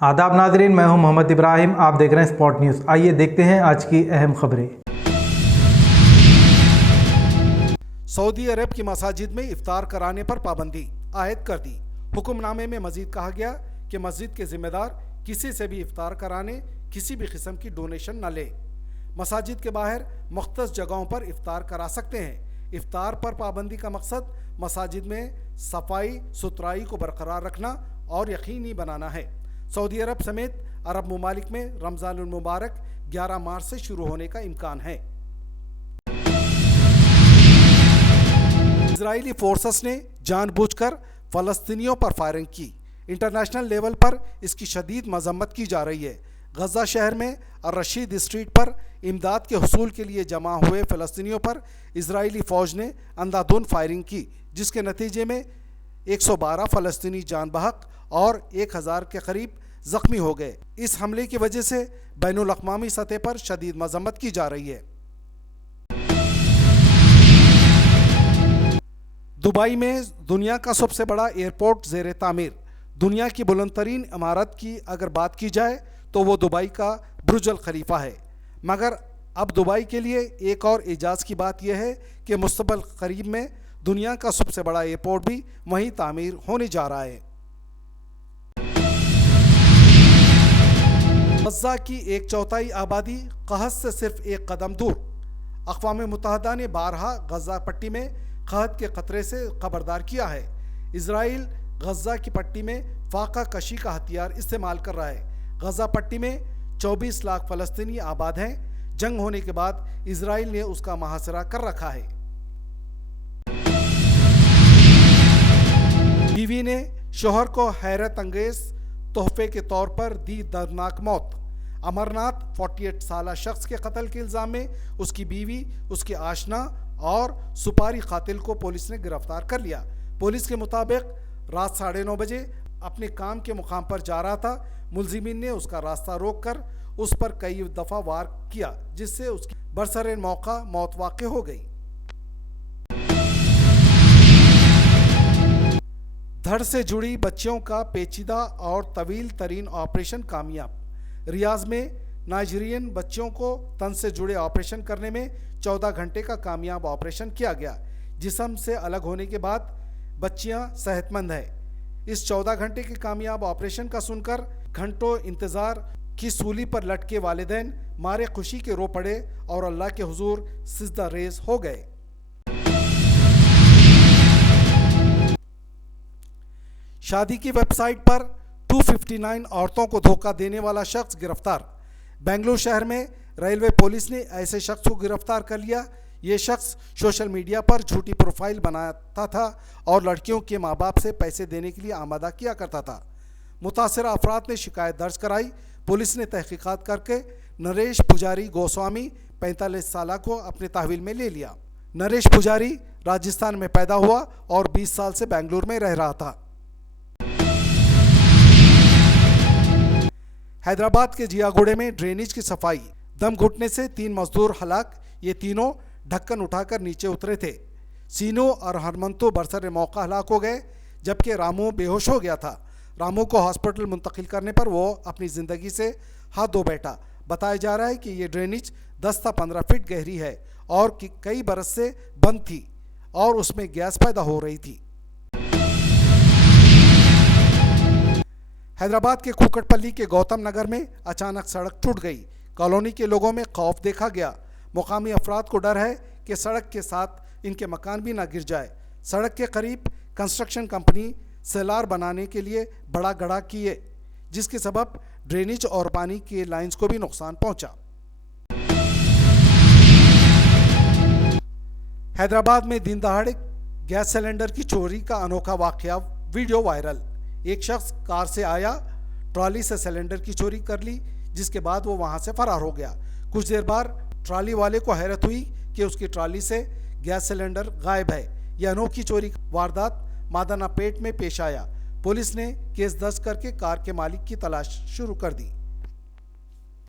आदाब नाजरीन, मैं हूं मोहम्मद इब्राहिम। आप देख रहे हैं स्पॉट न्यूज़। आइए देखते हैं आज की अहम खबरें। सऊदी अरब की मसाजिद में इफ्तार कराने पर पाबंदी आयद कर दी। हुक्मनामे में मजीद कहा गया कि मस्जिद के जिम्मेदार किसी से भी इफ्तार कराने किसी भी किस्म की डोनेशन न ले। मसाजिद के बाहर मुख्तस जगहों पर इफ्तार करा सकते हैं। इफ्तार पर पाबंदी का मकसद मसाजिद में सफाई सुथराई को बरकरार रखना और यकीनी बनाना है। सऊदी अरब समेत अरब ममालिक में रमज़ानुल मुबारक 11 मार्च से शुरू होने का इम्कान है। इजरायली फोर्सेस ने जानबूझकर फ़लस्तीनियों पर फायरिंग की। इंटरनेशनल लेवल पर इसकी शदीद मजम्मत की जा रही है। गजा शहर में रशीद स्ट्रीट पर इमदाद के हुसूल के लिए जमा हुए फ़लस्तीनियों पर इजरायली फ़ौज ने अंधाधुंध फायरिंग की, जिसके नतीजे में 112 फ़लस्तीनी जान बहक और 1000 के करीब ज़ख्मी हो गए। इस हमले की वजह से बैनुल अक़वामी सतह पर शदीद मजम्मत की जा रही है। दुबई में दुनिया का सबसे बड़ा एयरपोर्ट ज़ेर तामीर। दुनिया की बुलंद तरीन इमारत की अगर बात की जाए तो वो दुबई का बुर्ज अल खलीफा है। मगर अब दुबई के लिए एक और एजाज़ की बात यह है कि मुस्तक़बिल करीब में दुनिया का सबसे बड़ा एयरपोर्ट भी वहीं तामीर होने जा रहा है। गज़ा की 1/4 आबादी क़हत से सिर्फ एक कदम दूर। अक़वाम मुत्तहिदा ने बारहा गज़ा पट्टी में क़हत के ख़तरे से खबरदार किया है। इजराइल गज़ा की पट्टी में फाका कशी का हथियार इस्तेमाल कर रहा है। गज़ा पट्टी में 24 लाख फ़लस्तीनी आबाद हैं। जंग होने के बाद इजराइल ने उसका मुहासरा कर रखा है। बीवी ने शोहर को हैरत अंगेज तोहफे के तौर पर दी दर्दनाक मौत। अमरनाथ 48 साला शख्स के कत्ल के इल्ज़ाम में उसकी बीवी, उसके आशना और सुपारी कातिल को पुलिस ने गिरफ्तार कर लिया। पुलिस के मुताबिक रात 9:30 बजे अपने काम के मुकाम पर जा रहा था। मुलजिमीन ने उसका रास्ता रोककर उस पर कई दफ़ा वार किया, जिससे उसकी बरसरे मौका मौत वाक़ हो गई। धड़ से जुड़ी बच्चियों का पेचीदा और तवील तरीन ऑपरेशन कामयाब। रियाज में नाइजीरियन बच्चियों को तन से जुड़े ऑपरेशन करने में 14 घंटे का कामयाब ऑपरेशन किया गया। जिस्म से अलग होने के बाद बच्चियां सेहतमंद हैं। इस 14 घंटे के कामयाब ऑपरेशन का सुनकर घंटों इंतज़ार की सूली पर लटके वालिदैन मारे खुशी के रो पड़े और अल्लाह के हुजूर सिजदा रेज़ हो गए। शादी की वेबसाइट पर 259 औरतों को धोखा देने वाला शख्स गिरफ्तार। बेंगलुरु शहर में रेलवे पुलिस ने ऐसे शख्स को गिरफ्तार कर लिया। ये शख्स सोशल मीडिया पर झूठी प्रोफाइल बनाता था और लड़कियों के माँ बाप से पैसे देने के लिए आमादा किया करता था। मुतासिरा अफराद ने शिकायत दर्ज कराई। पुलिस ने तहकीकात करके नरेश पुजारी गोस्वामी 45 साल को अपने तहवील में ले लिया। नरेश पुजारी राजस्थान में पैदा हुआ और 20 साल से बेंगलुरु में रह रहा था। हैदराबाद के जियागुड़े में ड्रेनेज की सफाई। दम घुटने से 3 मजदूर हलाक। ये तीनों ढक्कन उठाकर नीचे उतरे थे। सीनो और हरमंतो बरसरे मौका हलाक हो गए, जबकि रामू बेहोश हो गया था। रामू को हॉस्पिटल मुंतकिल करने पर वो अपनी ज़िंदगी से हाथ धो बैठा। बताया जा रहा है कि ये ड्रेनेज 10 से 15 फीट गहरी है और कई बरस से बंद थी और उसमें गैस पैदा हो रही थी। हैदराबाद के कुकटपल्ली के गौतम नगर में अचानक सड़क टूट गई। कॉलोनी के लोगों में खौफ देखा गया। मुकामी अफराद को डर है कि सड़क के साथ इनके मकान भी ना गिर जाए। सड़क के करीब कंस्ट्रक्शन कंपनी सेलार बनाने के लिए बड़ा गड्ढा किए, जिसके सबब ड्रेनेज और पानी के लाइंस को भी नुकसान पहुंचा। हैदराबाद में दिन दहाड़े गैस सिलेंडर की चोरी का अनोखा वाकया वीडियो वायरल। एक शख्स कार से आया, ट्रॉली से सिलेंडर की चोरी कर ली, जिसके बाद वो वहां से फरार हो गया। कुछ देर बाद ट्रॉली वाले को हैरत हुई कि उसकी ट्रॉली से गैस सिलेंडर गायब है। यह अनोखी चोरी वारदात मादाना पेट में पेश आया। पुलिस ने केस दर्ज करके कार के मालिक की तलाश शुरू कर दी।